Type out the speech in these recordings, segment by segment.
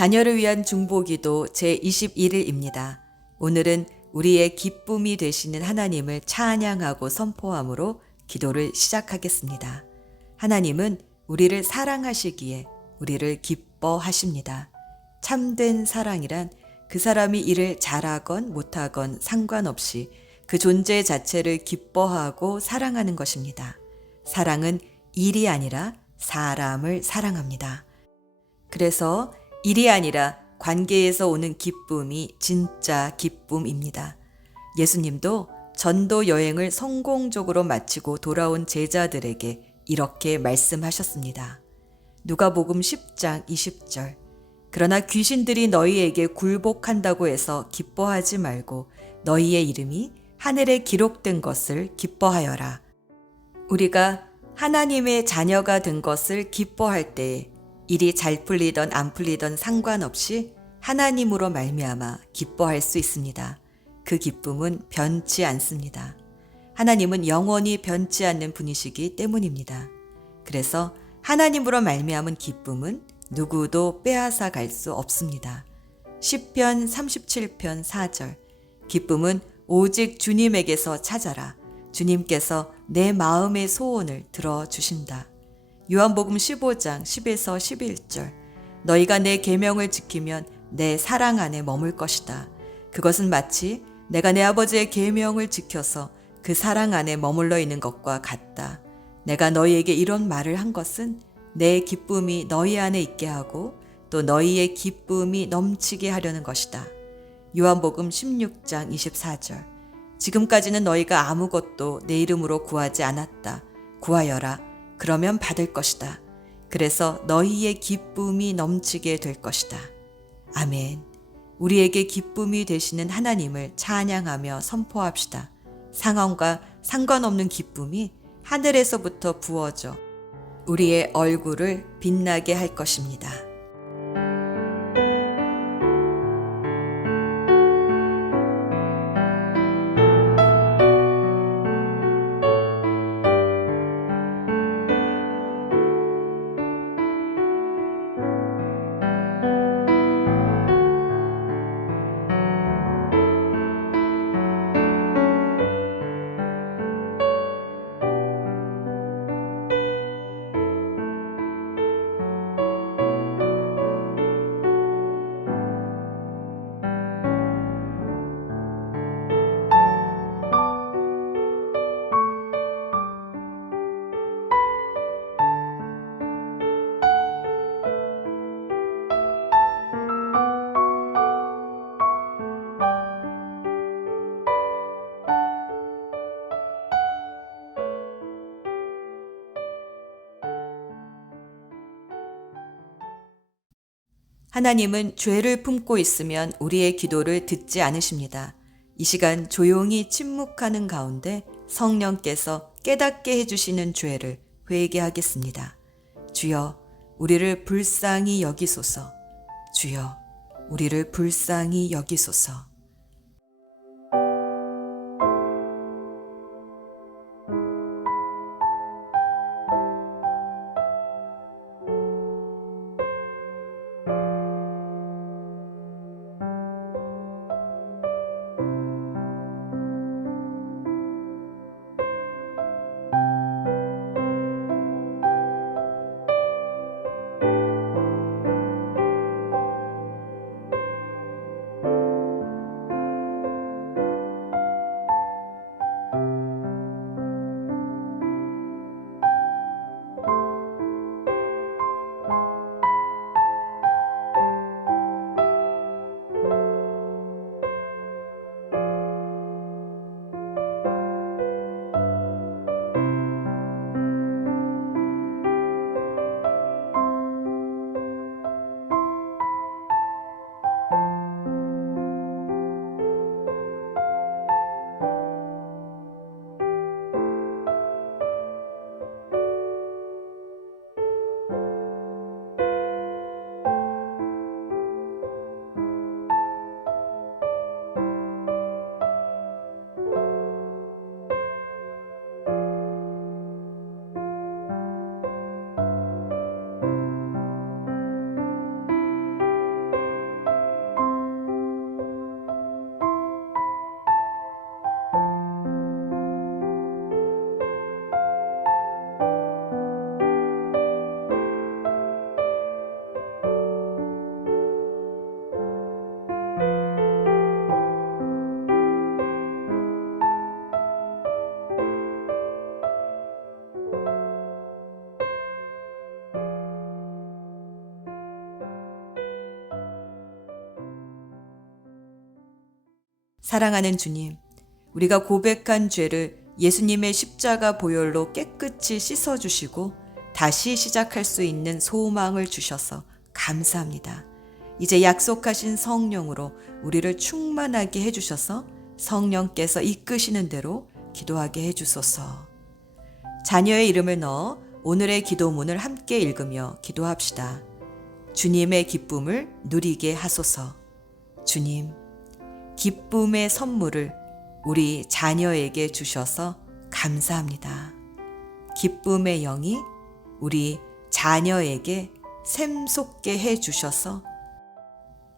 자녀를 위한 중보기도 제21일입니다. 오늘은 우리의 기쁨이 되시는 하나님을 찬양하고 선포함으로 기도를 시작하겠습니다. 하나님은 우리를 사랑하시기에 우리를 기뻐하십니다. 참된 사랑이란 그 사람이 일을 잘하건 못하건 상관없이 그 존재 자체를 기뻐하고 사랑하는 것입니다. 사랑은 일이 아니라 사람을 사랑합니다. 그래서 일이 아니라 관계에서 오는 기쁨이 진짜 기쁨입니다. 예수님도 전도 여행을 성공적으로 마치고 돌아온 제자들에게 이렇게 말씀하셨습니다. 누가복음 10장 20절. 그러나 귀신들이 너희에게 굴복한다고 해서 기뻐하지 말고 너희의 이름이 하늘에 기록된 것을 기뻐하여라. 우리가 하나님의 자녀가 된 것을 기뻐할 때에 일이 잘 풀리던 안 풀리던 상관없이 하나님으로 말미암아 기뻐할 수 있습니다. 그 기쁨은 변치 않습니다. 하나님은 영원히 변치 않는 분이시기 때문입니다. 그래서 하나님으로 말미암은 기쁨은 누구도 빼앗아 갈 수 없습니다. 시편 37편 4절. 기쁨은 오직 주님에게서 찾아라. 주님께서 내 마음의 소원을 들어주신다. 요한복음 15장 10에서 11절. 너희가 내 계명을 지키면 내 사랑 안에 머물 것이다. 그것은 마치 내가 내 아버지의 계명을 지켜서 그 사랑 안에 머물러 있는 것과 같다. 내가 너희에게 이런 말을 한 것은 내 기쁨이 너희 안에 있게 하고 또 너희의 기쁨이 넘치게 하려는 것이다. 요한복음 16장 24절. 지금까지는 너희가 아무것도 내 이름으로 구하지 않았다. 구하여라. 그러면 받을 것이다. 그래서 너희의 기쁨이 넘치게 될 것이다. 아멘. 우리에게 기쁨이 되시는 하나님을 찬양하며 선포합시다. 상황과 상관없는 기쁨이 하늘에서부터 부어져 우리의 얼굴을 빛나게 할 것입니다. 하나님은 죄를 품고 있으면 우리의 기도를 듣지 않으십니다. 이 시간 조용히 침묵하는 가운데 성령께서 깨닫게 해주시는 죄를 회개하겠습니다. 주여, 우리를 불쌍히 여기소서. 주여, 우리를 불쌍히 여기소서. 사랑하는 주님, 우리가 고백한 죄를 예수님의 십자가 보혈로 깨끗이 씻어주시고 다시 시작할 수 있는 소망을 주셔서 감사합니다. 이제 약속하신 성령으로 우리를 충만하게 해주셔서 성령께서 이끄시는 대로 기도하게 해주소서. 자녀의 이름을 넣어 오늘의 기도문을 함께 읽으며 기도합시다. 주님의 기쁨을 누리게 하소서. 주님, 기쁨의 선물을 우리 자녀에게 주셔서 감사합니다. 기쁨의 영이 우리 자녀에게 샘솟게 해 주셔서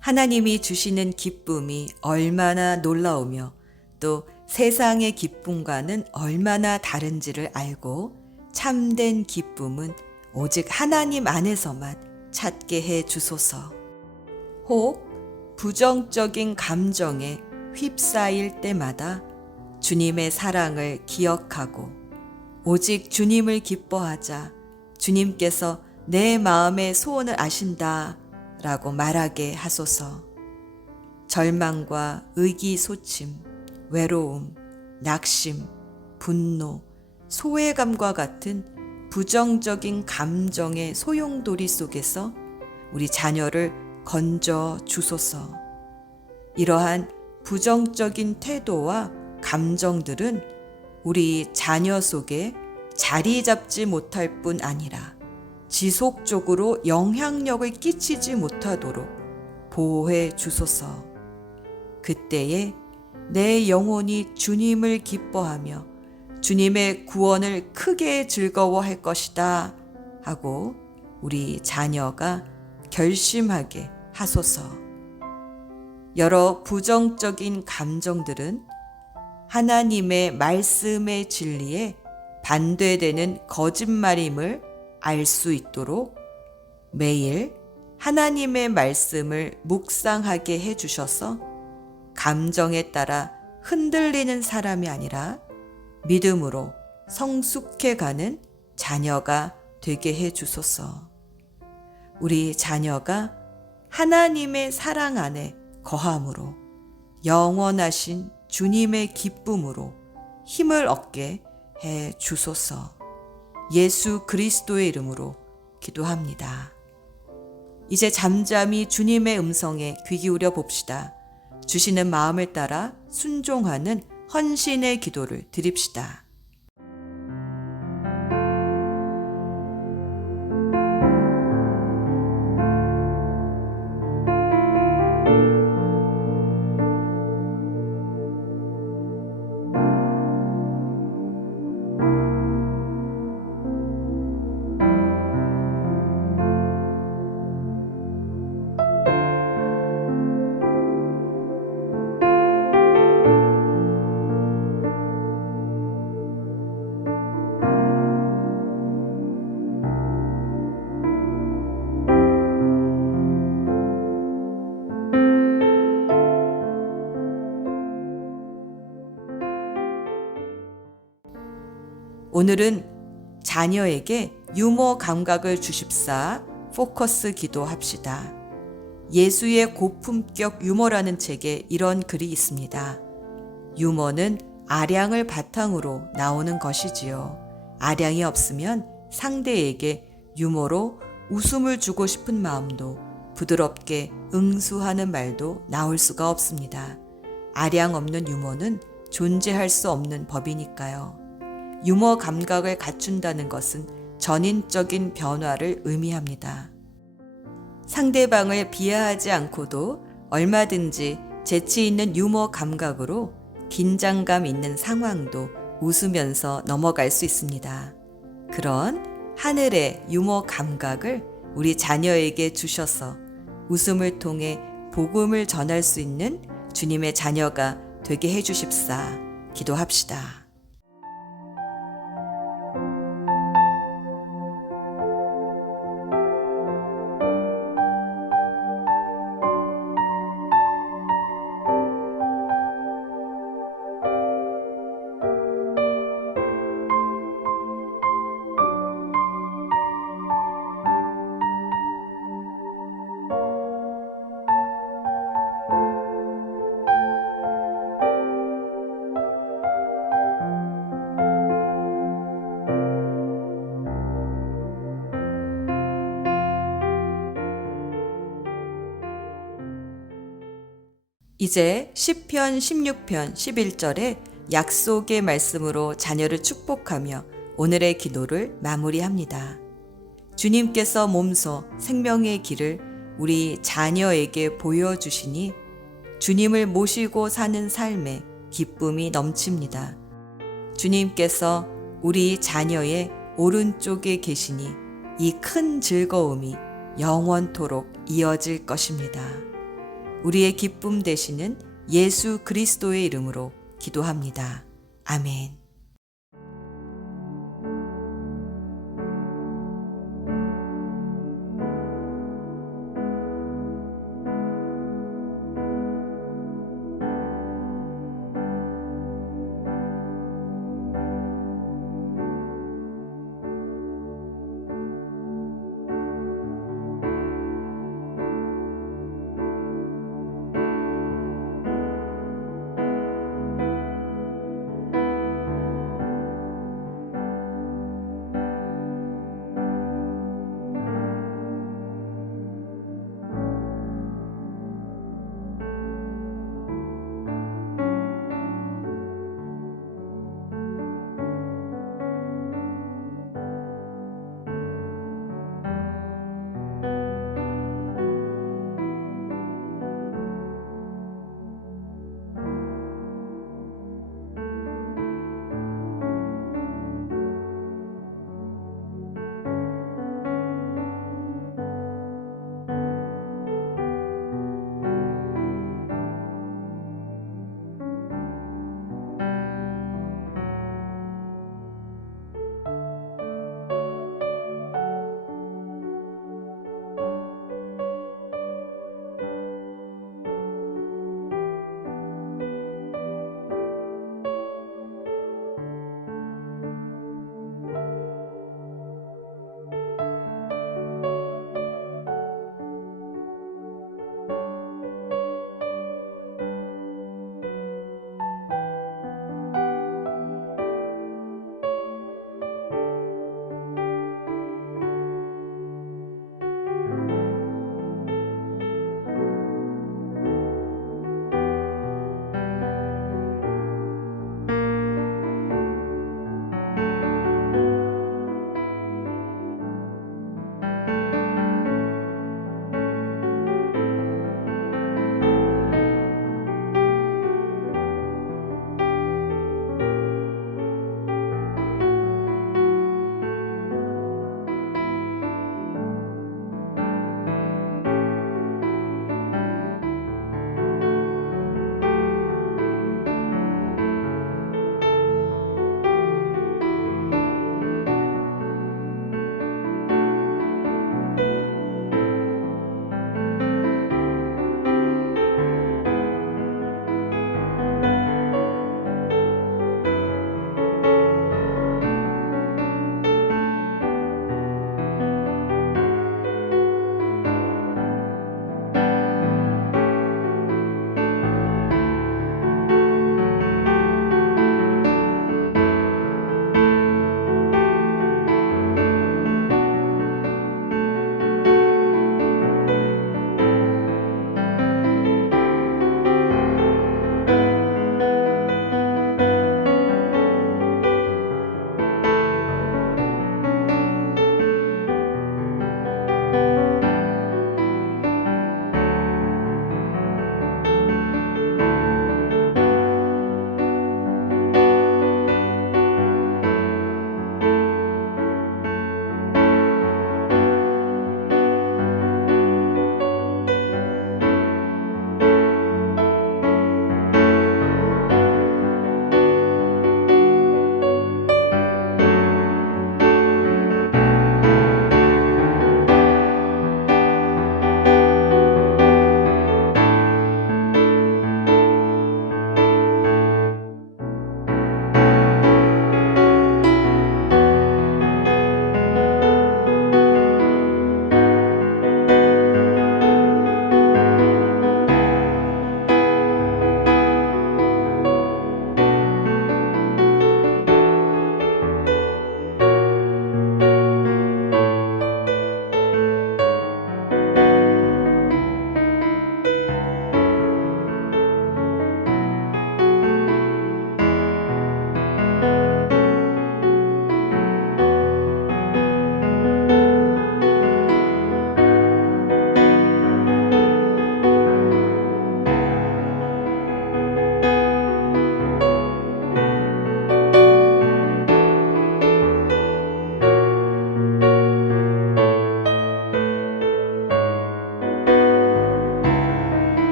하나님이 주시는 기쁨이 얼마나 놀라우며 또 세상의 기쁨과는 얼마나 다른지를 알고 참된 기쁨은 오직 하나님 안에서만 찾게 해 주소서. 혹 부정적인 감정에 휩싸일 때마다 주님의 사랑을 기억하고 오직 주님을 기뻐하자 주님께서 내 마음의 소원을 아신다 라고 말하게 하소서. 절망과 의기소침, 외로움, 낙심, 분노, 소외감과 같은 부정적인 감정의 소용돌이 속에서 우리 자녀를 건져 주소서. 이러한 부정적인 태도와 감정들은 우리 자녀 속에 자리 잡지 못할 뿐 아니라 지속적으로 영향력을 끼치지 못하도록 보호해 주소서. 그때에 내 영혼이 주님을 기뻐하며 주님의 구원을 크게 즐거워할 것이다 하고 우리 자녀가 결심하게 하소서. 여러 부정적인 감정들은 하나님의 말씀의 진리에 반대되는 거짓말임을 알 수 있도록 매일 하나님의 말씀을 묵상하게 해주셔서 감정에 따라 흔들리는 사람이 아니라 믿음으로 성숙해가는 자녀가 되게 해주소서. 우리 자녀가 하나님의 사랑 안에 거함으로 영원하신 주님의 기쁨으로 힘을 얻게 해 주소서. 예수 그리스도의 이름으로 기도합니다. 이제 잠잠히 주님의 음성에 귀 기울여 봅시다. 주시는 마음을 따라 순종하는 헌신의 기도를 드립시다. 오늘은 자녀에게 유머 감각을 주십사 포커스 기도합시다. 예수의 고품격 유머라는 책에 이런 글이 있습니다. 유머는 아량을 바탕으로 나오는 것이지요. 아량이 없으면 상대에게 유머로 웃음을 주고 싶은 마음도 부드럽게 응수하는 말도 나올 수가 없습니다. 아량 없는 유머는 존재할 수 없는 법이니까요. 유머 감각을 갖춘다는 것은 전인적인 변화를 의미합니다. 상대방을 비하하지 않고도 얼마든지 재치 있는 유머 감각으로 긴장감 있는 상황도 웃으면서 넘어갈 수 있습니다. 그런 하늘의 유머 감각을 우리 자녀에게 주셔서 웃음을 통해 복음을 전할 수 있는 주님의 자녀가 되게 해주십사 기도합시다. 이제 시편 16편 11절에 약속의 말씀으로 자녀를 축복하며 오늘의 기도를 마무리합니다. 주님께서 몸소 생명의 길을 우리 자녀에게 보여주시니 주님을 모시고 사는 삶에 기쁨이 넘칩니다. 주님께서 우리 자녀의 오른쪽에 계시니 이 큰 즐거움이 영원토록 이어질 것입니다. 우리의 기쁨 되시는 예수 그리스도의 이름으로 기도합니다. 아멘.